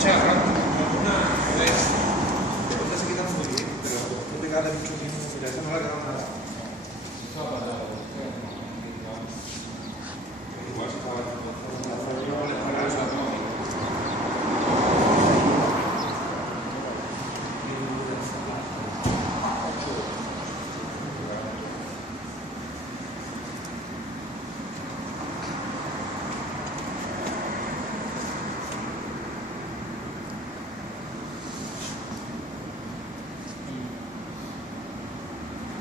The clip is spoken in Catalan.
Cioè, una vez, no sé qué tan muy bien, pero creo que cada mucho tiempo, ya se me va a acabar nada.